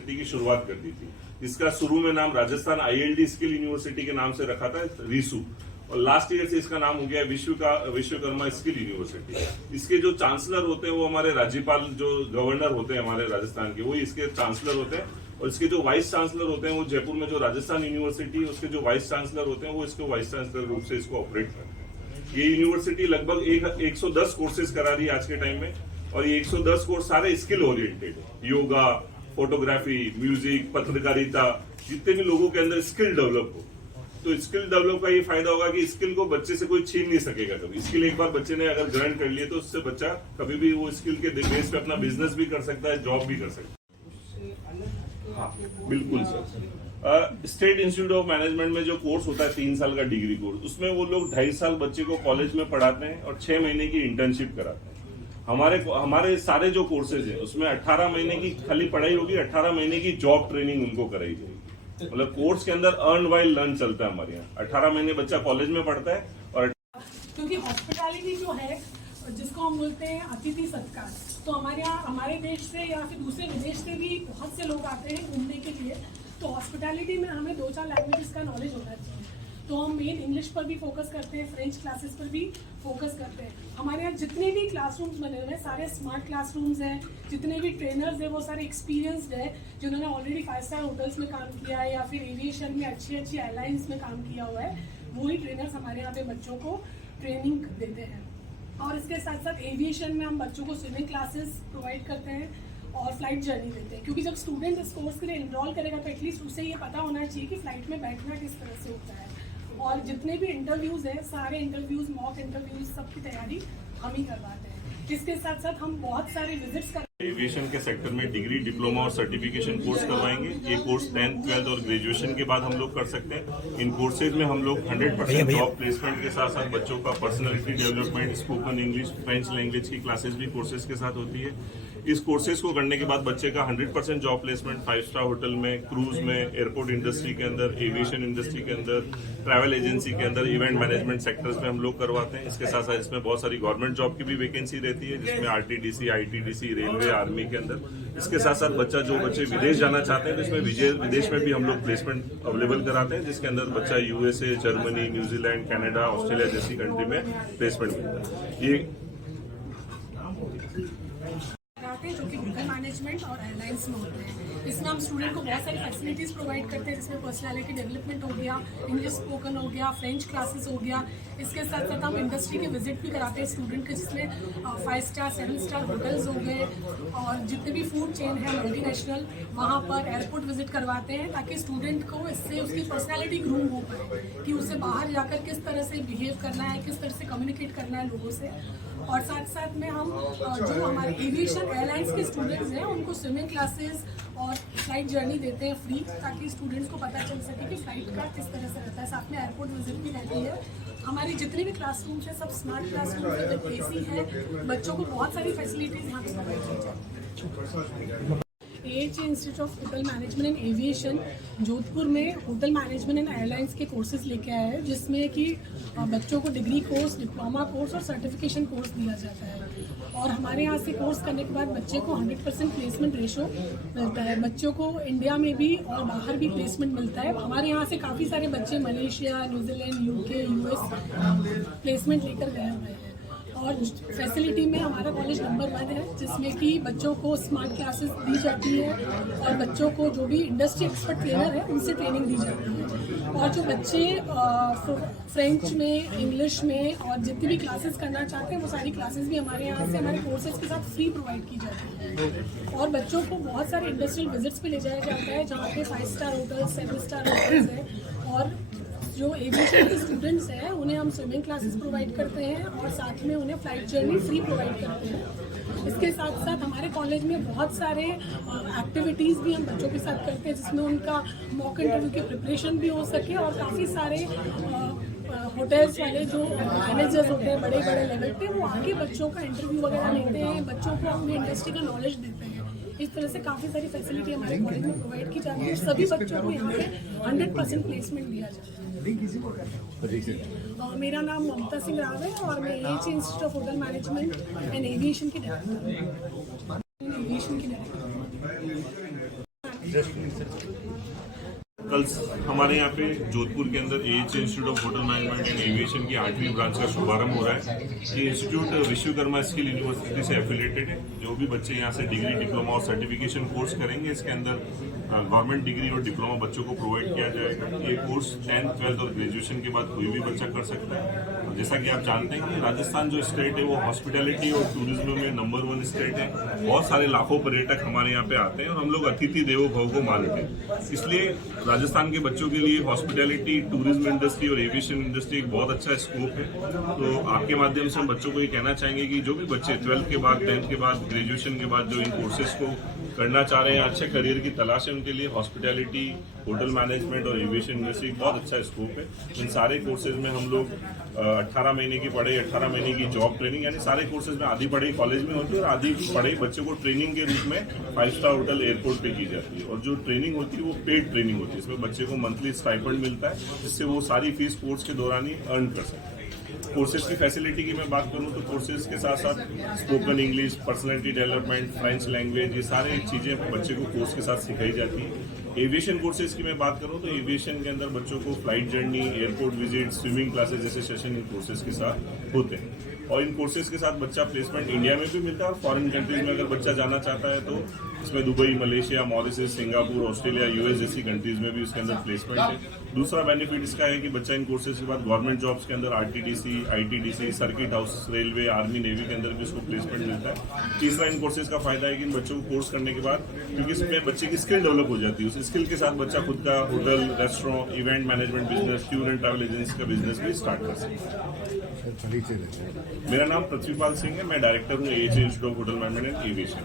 University की शुरुआत कर दी थी, जिसका शुरू में नाम राजस्थान ILD स्किल यूनिवर्सिटी के नाम से रखा था, रीसू, और लास्ट ईयर से इसका नाम हो गया विश्वकर्मा स्किल यूनिवर्सिटी। इसके जो चांसलर होते हैं वो हमारे राज्यपाल, जो गवर्नर होते हैं हमारे राजस्थान के, वो इसके चांसलर होते हैं, और इसके जो वाइस चांसलर होते हैं वो जयपुर में जो राजस्थान यूनिवर्सिटी, उसके जो वाइस चांसलर होते हैं वो इसको वाइस चांसलर रूप से इसको ऑपरेट करते हैं। ये यूनिवर्सिटी लगभग 110 कोर्सेज करा रही है आज के टाइम में, और ये 110 कोर्स सारे स्किल ओरिएंटेड है। योगा, फोटोग्राफी, म्यूजिक, पत्रकारिता, जितने भी लोगों के अंदर स्किल डेवलप हो, तो स्किल डेवलप का ये फायदा होगा कि स्किल को बच्चे से कोई छीन नहीं सकेगा कभी। स्किल एक बार बच्चे ने अगर ग्रहण कर लिए तो उससे बच्चा कभी भी वो स्किल के बेस पे अपना बिजनेस भी कर सकता है, जॉब भी कर सकता है। हाँ बिल्कुल sir. State institute of management में जो कोर्स होता है 3 साल का डिग्री कोर्स, उसमें वो लोग 2.5 साल बच्चे को कॉलेज में पढ़ाते हैं और 6 महीने की इंटर्नशिप कराते हैं। हमारे सारे जो कोर्सेज हैं उसमें 18 महीने की खाली पढ़ाई होगी, 18 महीने की जॉब ट्रेनिंग उनको कराई जाएगी। मतलब कोर्स के अंदर अर्न वाइल लर्न चलता है हमारे यहाँ। 18 महीने बच्चा कॉलेज में पढ़ता है, और क्योंकि हॉस्पिटैलिटी जो है, जिसको हम बोलते हैं अतिथि सत्कार, तो हमारे यहाँ, हमारे देश से या फिर दूसरे विदेश से भी बहुत से लोग आते हैं घूमने के लिए। तो हॉस्पिटैलिटी में हमें 2-4 लैंग्वेजेस का नॉलेज होना चाहिए। तो हम मेन इंग्लिश पर भी फोकस करते हैं, फ्रेंच क्लासेस पर भी फोकस करते हैं। हमारे यहाँ जितने भी क्लासरूम्स बने हुए हैं सारे स्मार्ट क्लासरूम्स हैं। जितने भी ट्रेनर्स हैं वो सारे एक्सपीरियंस्ड है, जिन्होंने ऑलरेडी 5 स्टार होटल्स में काम किया है या फिर एविएशन में अच्छी एयरलाइंस में काम किया हुआ है। वही ट्रेनर्स हमारे यहाँ पे बच्चों को ट्रेनिंग देते हैं। और इसके साथ साथ एविएशन में हम बच्चों को स्विमिंग क्लासेस प्रोवाइड करते हैं और फ्लाइट जर्नी देते हैं। क्योंकि जब स्टूडेंट इस कोर्स के लिए इनरोल करेगा तो एटलीस्ट उसे ये पता होना चाहिए कि फ्लाइट में बैठना किस तरह से होता है। और जितने भी इंटरव्यूज़ हैं, सारे इंटरव्यूज़, मॉक इंटरव्यूज़, सबकी तैयारी हम ही करवाते हैं। इसके साथ साथ हम बहुत सारे विजिट्स कर एविएशन के सेक्टर में डिग्री, डिप्लोमा और सर्टिफिकेशन कोर्स करवाएंगे। ये कोर्स 10th, 12th और ग्रेजुएशन के बाद हम लोग कर सकते हैं। इन कोर्सेज में हम लोग 100% जॉब प्लेसमेंट के साथ साथ बच्चों का personality development, spoken English, French language की क्लासेस भी कोर्सेज के साथ होती है। इस कोर्सेज को करने के बाद बच्चे का 100% जॉब प्लेसमेंट 5 स्टार होटल में, क्रूज में, एयरपोर्ट इंडस्ट्री के अंदर, एविएशन इंडस्ट्री के अंदर, ट्रैवल एजेंसी के अंदर, इवेंट मैनेजमेंट सेक्टर्स में हम लोग करवाते हैं। इसके साथ साथ इसमें बहुत सारी गवर्नमेंट जॉब की भी वैकेंसी रहती है, जिसमें RTDC, ITDC, रेलवे, आर्मी के अंदर। इसके साथ साथ जो बच्चे विदेश जाना चाहते हैं तो इसमें विदेश में भी हम लोग प्लेसमेंट अवेलेबल कराते हैं, जिसके अंदर बच्चा USA, Germany, New Zealand, Canada, Australia जैसी कंट्री में प्लेसमेंट मिलता है। ये जो कि होटल मैनेजमेंट और एयरलाइंस में होते हैं। इसमें हम स्टूडेंट को बहुत सारी फैसिलिटीज़ प्रोवाइड करते हैं, जिसमें पर्सनालिटी डेवलपमेंट हो गया, इंग्लिश स्पोकन हो गया, फ्रेंच क्लासेस हो गया। इसके साथ साथ हम इंडस्ट्री के विजिट भी कराते हैं स्टूडेंट के, जिसमें 5 स्टार 7 स्टार होटल्स हो गए और जितने भी फूड चेन है मल्टीनेशनल, वहाँ पर एयरपोर्ट विजिट करवाते हैं, ताकि स्टूडेंट को इससे उसकी पर्सनैलिटी ग्रूम हो पाए कि उसे बाहर जाकर किस तरह से बिहेव करना है, किस तरह से कम्युनिकेट करना है लोगों से। और साथ साथ में हम जो हमारे एविएशन एयरलाइंस के स्टूडेंट्स हैं उनको स्विमिंग क्लासेस और फ्लाइट जर्नी देते हैं फ्री, ताकि स्टूडेंट्स को पता चल सके कि फ्लाइट का किस तरह से रहता है। साथ में एयरपोर्ट विजिट भी रहती है। हमारी जितने भी क्लासरूम्स हैं सब स्मार्ट क्लासरूम्स है, विद AC है। बच्चों को बहुत सारी फैसिलिटीज़ यहाँ पे प्रोवाइड की जाती है। AHA institute of hotel management and aviation Jodhpur में होटल मैनेजमेंट एंड एयरलाइंस के कोर्सेज लेके आया है, जिसमें कि बच्चों को डिग्री कोर्स, डिप्लोमा कोर्स और सर्टिफिकेशन कोर्स दिया जाता है। और हमारे यहाँ से कोर्स करने के बाद बच्चे को 100% प्लेसमेंट रेशो मिलता है। बच्चों को इंडिया में भी और बाहर भी प्लेसमेंट मिलता है। हमारे यहाँ से काफ़ी सारे बच्चे Malaysia, New Zealand, UK, US placement लेकर गए हुए हैं। और फैसिलिटी में हमारा कॉलेज नंबर 1 है, जिसमें कि बच्चों को स्मार्ट क्लासेस दी जाती है और बच्चों को जो भी इंडस्ट्री एक्सपर्ट ट्रेनर है उनसे ट्रेनिंग दी जाती है। और जो बच्चे फ्रेंच में, इंग्लिश में और जितनी भी क्लासेस करना चाहते हैं वो सारी क्लासेस भी हमारे यहाँ से हमारे कोर्सेज के साथ फ्री प्रोवाइड की जाती है। और बच्चों को बहुत सारे इंडस्ट्रियल विजिट्स पे ले जाया जाता है, जहाँ पे 5 स्टार होटल्स, 7 स्टार होटल्स है। और जो एविएशन के स्टूडेंट्स हैं उन्हें हम स्विमिंग क्लासेस प्रोवाइड करते हैं और साथ में उन्हें फ्लाइट जर्नी फ्री प्रोवाइड करते हैं। इसके साथ साथ हमारे कॉलेज में बहुत सारे एक्टिविटीज़ भी हम बच्चों के साथ करते हैं, जिसमें उनका मॉक इंटरव्यू की प्रिपरेशन भी हो सके। और काफ़ी सारे होटल्स वाले जो मैनेजर्स होते हैं बड़े बड़े लेवल पे, वो आके बच्चों का इंटरव्यू वगैरह लेते हैं, बच्चों को अपनी इंडस्ट्री का नॉलेज देते हैं। इस तरह से काफ़ी सारी फैसिलिटी हमारे कॉलेज में प्रोवाइड की जाती है। सभी बच्चों को यहाँ पे 100% प्लेसमेंट दिया जाता है। मेरा नाम ममता सिंह राव है और मैं AHA institute of hotel management and aviation की डायरेक्टर हूँ। कल हमारे यहाँ पे जोधपुर के अंदर AH institute of hotel management and aviation की 8वीं ब्रांच का शुभारंभ हो रहा है। ये इंस्टीट्यूट विश्वकर्मा स्किल यूनिवर्सिटी से एफिलिएटेड है। जो भी बच्चे यहाँ से डिग्री, डिप्लोमा और सर्टिफिकेशन कोर्स करेंगे, इसके अंदर गवर्नमेंट डिग्री और डिप्लोमा बच्चों को प्रोवाइड किया जाएगा। ये कोर्स 10th, 12th और ग्रेजुएशन के बाद कोई भी बच्चा कर सकता है। और जैसा कि आप जानते हैं कि राजस्थान जो स्टेट है वो हॉस्पिटैलिटी और टूरिज्म में नंबर 1 स्टेट है। बहुत सारे लाखों पर्यटक हमारे यहाँ पे आते हैं और हम लोग अतिथि देवो भव को मानते हैं। इसलिए राजस्थान के बच्चों के लिए हॉस्पिटैलिटी, टूरिज्म इंडस्ट्री और एविएशन इंडस्ट्री एक बहुत अच्छा स्कोप है। तो आपके माध्यम से हम बच्चों को ये कहना चाहेंगे कि जो भी बच्चे 12th के बाद, 10th के बाद, ग्रेजुएशन के बाद जो इन कोर्सेज को करना चाह रहे हैं, अच्छे करियर की तलाश है, उनके लिए हॉस्पिटैलिटी, होटल मैनेजमेंट और एविएशन इंडस्ट्री बहुत अच्छा स्कोप है। इन सारे कोर्सेज में हम लोग 18 महीने की पढ़ाई, 18 महीने की जॉब ट्रेनिंग, यानी सारे कोर्सेज में आधी पढ़ाई कॉलेज में होती है और आधी पढ़ाई बच्चों को ट्रेनिंग के रूप में 5 स्टार होटल एयरपोर्ट पे की जाती है। और जो ट्रेनिंग होती है वो पेड ट्रेनिंग होती है। इसमें बच्चे को मंथली स्टाइपेंड मिलता है, जिससे वो सारी फीस कोर्स के दौरान ही अर्न कर सकते हैं। कोर्सेज की फैसिलिटी की मैं बात करूं तो कोर्सेज के साथ साथ spoken English, personality development, French language, ये सारे चीजें बच्चे को कोर्स के साथ सिखाई जाती है। एविएशन कोर्सेज की मैं बात करूं तो एविएशन के अंदर बच्चों को flight journey, airport visit, swimming classes जैसे सेशन इन कोर्सेज के साथ होते हैं। और इन कोर्सेज के साथ बच्चा प्लेसमेंट इंडिया में भी मिलता है और फॉरेन कंट्रीज में अगर बच्चा जाना चाहता है तो इसमें Dubai, Malaysia, Mauritius, Singapore, Australia, US जैसी कंट्रीज में भी इसके अंदर प्लेसमेंट है। दूसरा बेनिफिट इसका है कि बच्चा इन कोर्सेज के बाद गवर्नमेंट जॉब्स के अंदर RTDC, ITDC, circuit house, railway, army, navy के अंदर भी उसको प्लेसमेंट मिलता है। तीसरा इन कोर्सेज का फायदा है कि इन बच्चों को कोर्स करने के बाद, क्योंकि इसमें बच्चे की स्किल डेवलप हो जाती है, उस स्किल के साथ बच्चा खुद का hotel, restaurant, event management business, tour and travel agency का बिजनेस भी स्टार्ट कर सकता है। मेरा नाम पृथ्वीपाल सिंह है, मैं डायरेक्टर हूँ AH institute of hotel management and aviation.